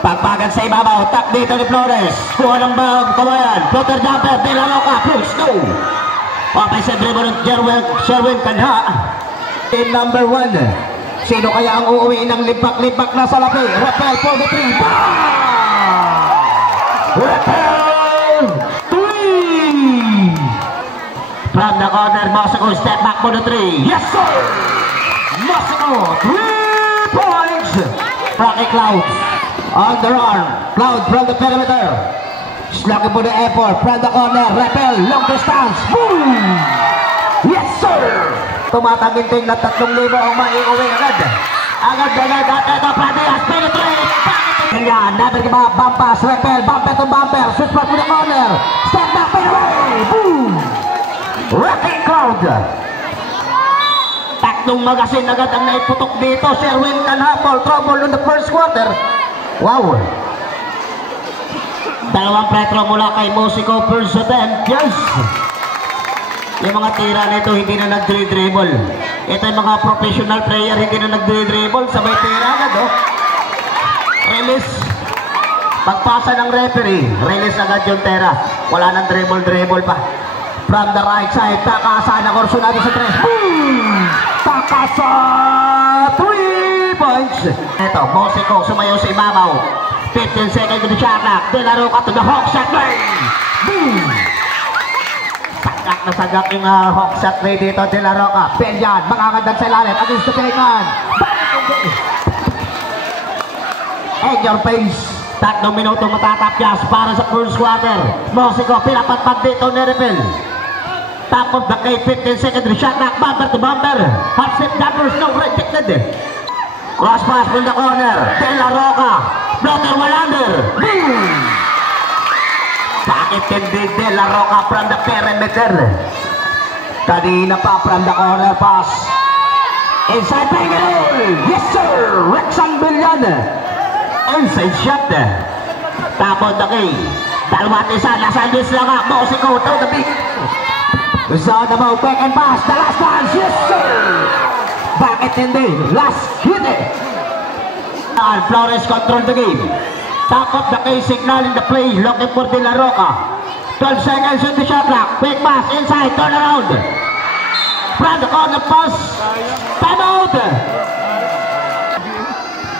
Pagpagan sa ibabaw, tap dito ni Flores. Kuha ng kawayan. Floater jumper, De La Roca, push, no. Offensive dribble ng Sherwin Kanha. Team number 1. Sino kaya ang uuwi ng limpak-limpak na salapi? Rapel for the 3. Rapel 3. From the corner, Mosico, step back for the 3. Yes, sir! Mosico, 3 points. Rocky Clouds. Underarm, Cloud from the perimeter. Slugging for the effort from the corner. Rapel, long distance. Boom! Yes, sir! Tumataginting na 3,000 ang maiuwi agad. Agad. At ito, Pradias, penetrate. Yan, natin ka ba? Bampas, Rapel, bumper to bumper. Switch back for the corner. Step back, fadeaway. Boom! Rocky Cloud. Tatlong magasin agad ang naiputok dito. Sherwin Kanha, foul trouble in the first quarter. Wow! Dalawang pretro mula kay Mosico, first attempt. Yes! Yung mga tira nito hindi na nag-dribble. Ito yung mga professional player hindi na nag-dribble. Sabay tira agad, oh. Release. Pagpasa ng referee, release agad yung tira. Wala nang dribble pa. From the right side, Takasa na Corsunado sa 3. Boom! Takasa! 3 points! Ito, Mosico sumayaw sa ibabaw. 15 seconds to the shot clock. De La Roca to the hawk shot play. Boom! Sagak na sagak yung hawk shot play dito. De La Roca. Pelyan, makakadag sa ilalim. Against the Pelican. And your face. 3 minuto matatapyas para sa first quarter. Mosico, pinapatpag dito ni Repel. Top of the kay 15 seconds to the shot clock. Bumper to bumper. Hot step jumpers, no rejected. Cross pass from the corner. De La Roca. Floater Wallander. Boom! Bakit hindi De La Roca from the perimeter? Kanina pa from the corner pass. Inside Peggy. Yes sir! Rexon Billion. Inside shot. Top of the key. Dalawat isa. Nasa Diyos lang nga. Mosico to the beat. Zone about back and pass. The last one. Yes sir! Bakit hindi? Last hit it. Flores control the game. Top of the key signal in the play. Looking for De La Roca. 12 seconds in the shot clock. Quick pass inside. Turn around. From the corner pass. Time out.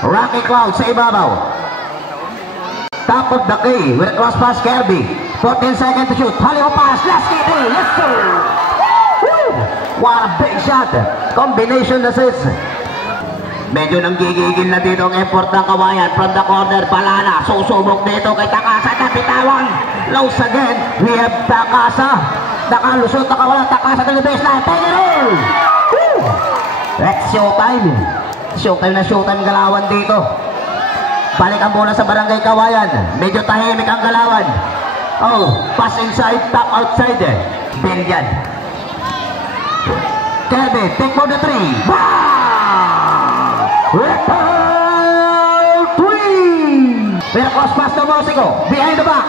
Rocky Cloud sa ibabaw. Top of the key with a cross pass Kirby. 14 seconds to shoot. Haliho pass. Last hit it. Yes sir. Woo! What a big shot. Combination assist. Medyo nang gigigil na dito ang effort ng kawayan from the corner. Palana, susubok dito kay Takasa. Napitawan. Lows again. We have Takasa. Nakalusot, nakawala. Takasa to the baseline. Take it all. Woo! Let's showtime. Showtime galawan dito. Balikan muna sa barangay kawayan. Medyo tahimik ang galawan. Oh, pass inside, tap outside. Billion. Kirby, take for the 3. Rapel 3! Pero cross pass to Mosico. Behind the back.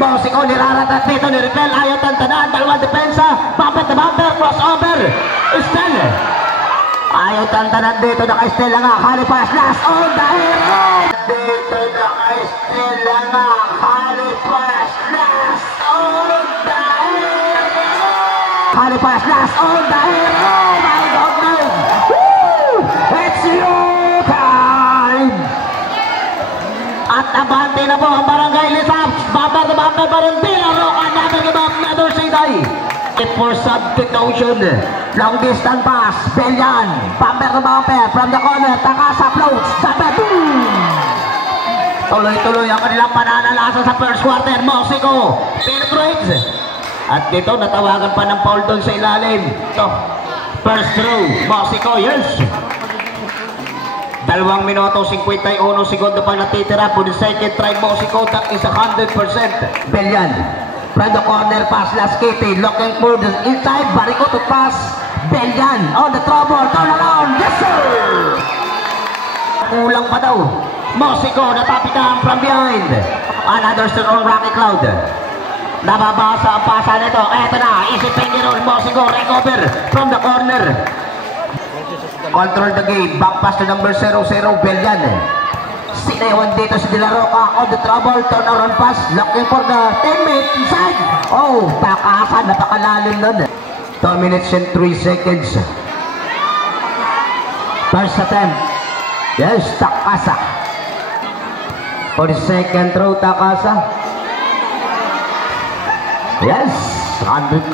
Mosico nilaratat dito ni Rapel. Ayaw tantanan. Dalawang depensa. Bumper to bumper. Crossover. Estel. Ayaw tantanan dito. Naka-Estel nga. Hali pass. Last on the hero. Dito naka-Estel nga. Hali pass. Last on the hero. Hali pass. Last on the hero. My goodness. Woo! It's you time. At abante na po ang barangay Lisap. Bumper to bumper pa rin. De La Roca. Another siday. For substitution. Long distance pass. Belyan. Bumper to bumper. From the corner. Takasa floats. Sabi. Boom! Tuloy-tuloy ang kanilang pananalasa sa first quarter. Mosico. Penetrates. At dito natawagan pa ng foul doon sa ilalim. Ito. First throw. Mosico. Yes. 2 minuto 51 segundo pang natitira for the second try. Mosico, that is 100%. Belyan. From the corner pass, Las Kitty, looking for the inside, Bariko to pass. Belyan on the trouble, turn around. Yes sir! Kulang pa daw. Mosico, natapitan from behind. Another strong Rocky Cloud. Nababasa ang pasa nito. Eto na, easy finger roll. Mosico, recover from the corner. Control the game. Back pass to number 00, Belian. Sinewan dito si De La Roca on the trouble. Turn around pass. Looking for the teammate inside. Oh, takasan. Napakalalim nun. 2 minutes and 3 seconds. First attempt. Yes, Takasa. For the second throw, Takasa. Yes, 100%.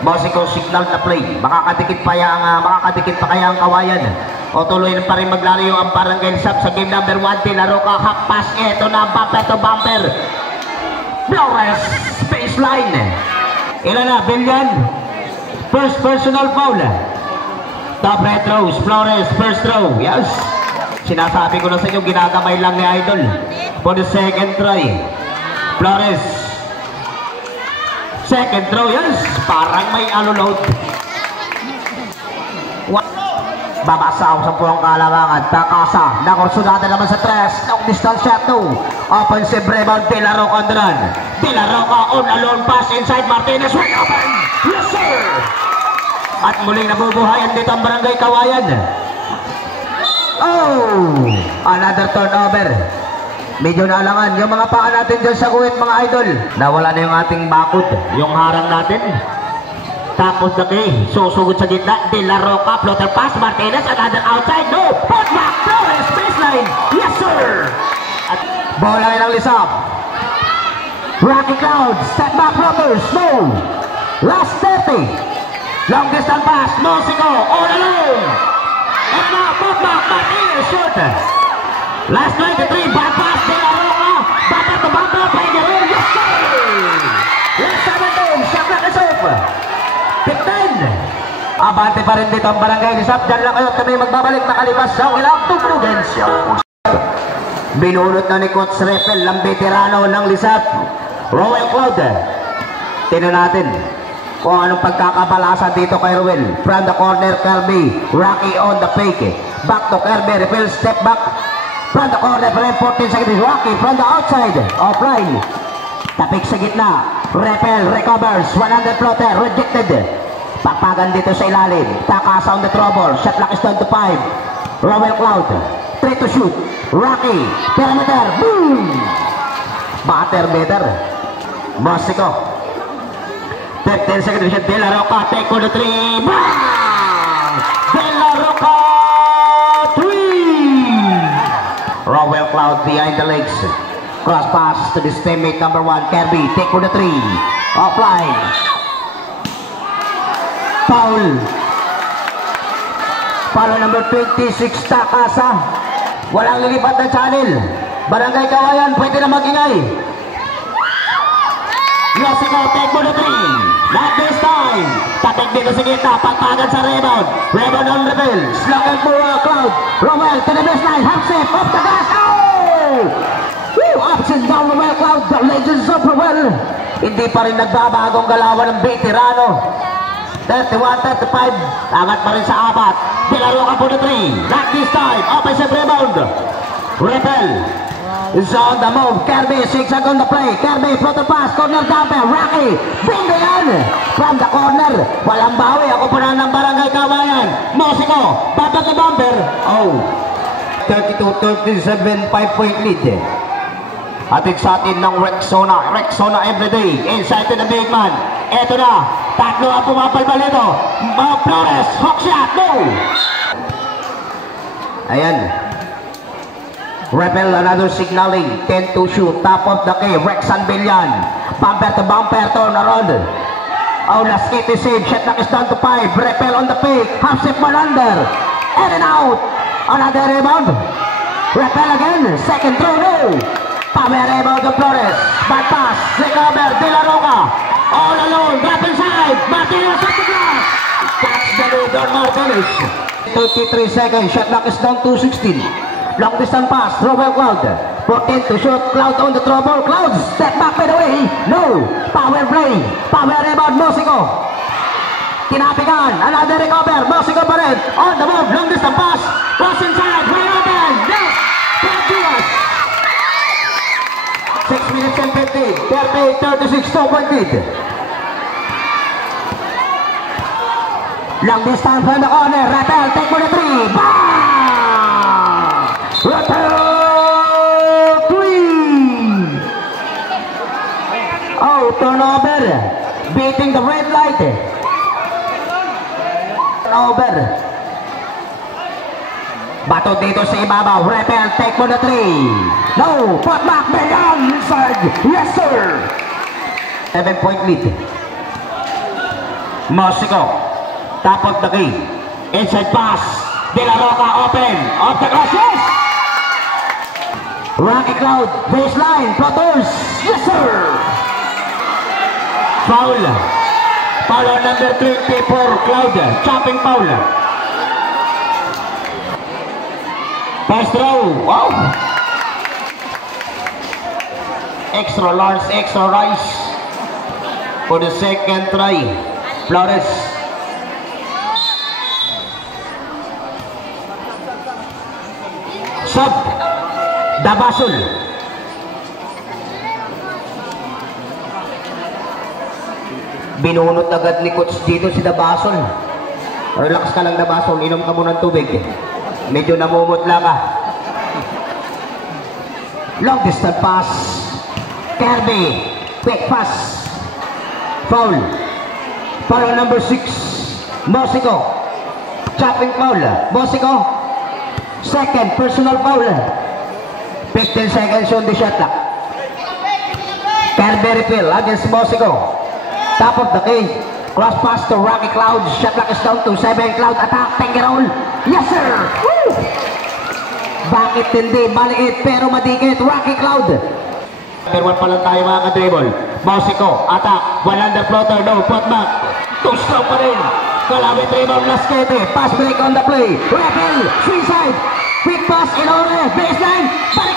Mosico signal na play. Makakadikit pa kaya ang Kawayan. O tuloy pa rin maglalayo ang Barangay Sap sa game number 1. De La Roca, half pass. Ito na, bumper to bumper. Flores, baseline. Ilan na, Belian? First personal foul. Top right throws, Flores, first throw. Yes. Sinasabi ko na sa inyo, ginagamay lang ni Idol. For the second try. Flores. Second throw, yes. Parang may alulot. Babasaw sa puwang kalamangan. Takasa. Nakursunada naman sa 3. Long distance shot 2. Offensive rebound. De La Roca on the run. De La Roca on a long pass inside Martinez. Wide open. Yes, sir. At muling nabubuhayan dito ang Barangay Kawayan. Oh! Another turnover. Medyo naalangan. Yung mga paa natin dyan sa guhit, mga idol. Nawala na yung ating bakod. Yung harang natin. Tapos na susugod sa gitna. De La Roca, floater pass. Martinez, another outside. No! Put back! Flores, baseline. Yes, sir! At bola ng Lisap. Rocky Cloud, step back floaters. No! Last 30. Long distance pass. Mosico, all alone. And now, put back. Martinez, shoot. Last 23, back pass. De La Roca. Bumper to bumper. Play the ring. Yes, sir! Last 17. Shot clock is off. 15. Abante pa rin dito ang Barangay Lisap. Diyan lang kayo kami magbabalik nakalipas sa ilang Prudensya. Binulot na ni Coach Repel ng veterano ng Lisap, Roel Cloud. Tingnan natin kung anong pagkakabalasa dito kay Roel. From the corner, Kirby. Rocky on the fake. Back to Kirby. Repel step back. From the corner, 14 seconds. Rocky from the outside. Offline. Tapik sa gitna. Repel recovers. 100 floater. Rejected. Papagan dito sa ilalim. Takasa on the trouble. Shot clock is down to 5. Roel Cloud. 3 to shoot. Rocky. Perimeter. Boom! Batter better. Mosico. 15 seconds. De La Roca. Take on the 3. Bang! De La Roca. 3. Roel Cloud behind the legs. Cross pass to this teammate number 1, Kirby. Take for the 3. Offline. Foul. Foul number 26, Takasa. Walang lilipat na channel. Barangay Kawayan, pwede na mag-ingay. Mosico, take for the 3. Not this time. Tatik dito sa kita. Pagpagan sa rebound. Rebound on Rebel. Slug and Cloud. Roel to the baseline. Half safe. Off the glass. Oh! Ups and down the Roel Cloud, the legends of Roel. Hindi pa rin nagbabagong galawan ng veterano. 31-35, angat pa rin sa 4. De La Roca for the 3. Not this time, offensive rebound. Repel is on the move. Kirby, zigzag on the play. Kirby, floater pass, corner jumper. Rocky, bingo yan. From the corner, walang bawi. Ako po na ng Barangay Kawayan. Mosico, bumper to bumper. Oh, 32-37, 5-point lead. Atid sa atin ng Rexona. Rexona everyday. Inside to the big man. Eto na. Tatlo ang pumapalbal ito. Flores. Hook shot. No. Ayan. Rebel another signaling. 10 to shoot. Top of the key. Rexan Belian. Bumper to bumper. Turn around. Oh, last 80 save. Shot knock is down to 5. Rebel on the pick. Half step man under. In and out. Another rebound. Rebel again. Second throw. No. Power rebound to Flores. Bad pass. Recover. De La Roca. All alone. Drop inside. Martinez at the glass. Catch the leader. Martinez. 33 seconds. Shot clock is down to 16. Long distance pass. Roel Cloud. 14 to shoot. Cloud on the trouble. Cloud. Step back by the way. No. Power play. Power rebound. Mosico. Kinapigan. Another recover. Mosico pa rin. On the move. Long distance pass. Cross inside. Wide open. Yes. 6 minutes and 50. 38-36, 2-point lead. Long distance from the corner. Ratel, take for the three. Bang! Ratel, three! Oh, turnover. Beating the red light. Turnover. Bato dito sa ibabaw. Ratel, take for the three. No, put back beyond inside. Yes, sir. 7-point lead. Mosico. Top of the key. Inside pass. De La Roca open. Off the glass. Yes! Rocky Cloud. Baseline. Floaters. Yes, sir! Foul. Foul on number 24. Cloud. Chopping foul. Pass throw. Wow! Extra large, extra rice. For the second try. Flores. Sub Dabasol. Binunot agad ni coach dito si Dabasol. Relax ka lang Dabasol, inom ka muna ng tubig. Medyo namumutla ka. Long distance pass. Kirby, quick pass. Foul. Foul number 6. Mosico. Chopping foul. Mosico. Second personal foul. 15 seconds on the shot clock. Kirby refill against Mosico. Top of the key. Cross pass to Rocky Cloud. Shot clock is down to 7. Cloud attack. Finger roll. Yes sir. Woo! Bakit hindi maliit pero madikit? Rocky Cloud. Number 1 pa lang tayo mga ka-dribble. Mosico attack. One under floater. No put back. Two stroke pa rin. Kalawit rebound. Lasquete. Pass break on the play. Rebel. Free side. Quick pass in order. Baseline. Balik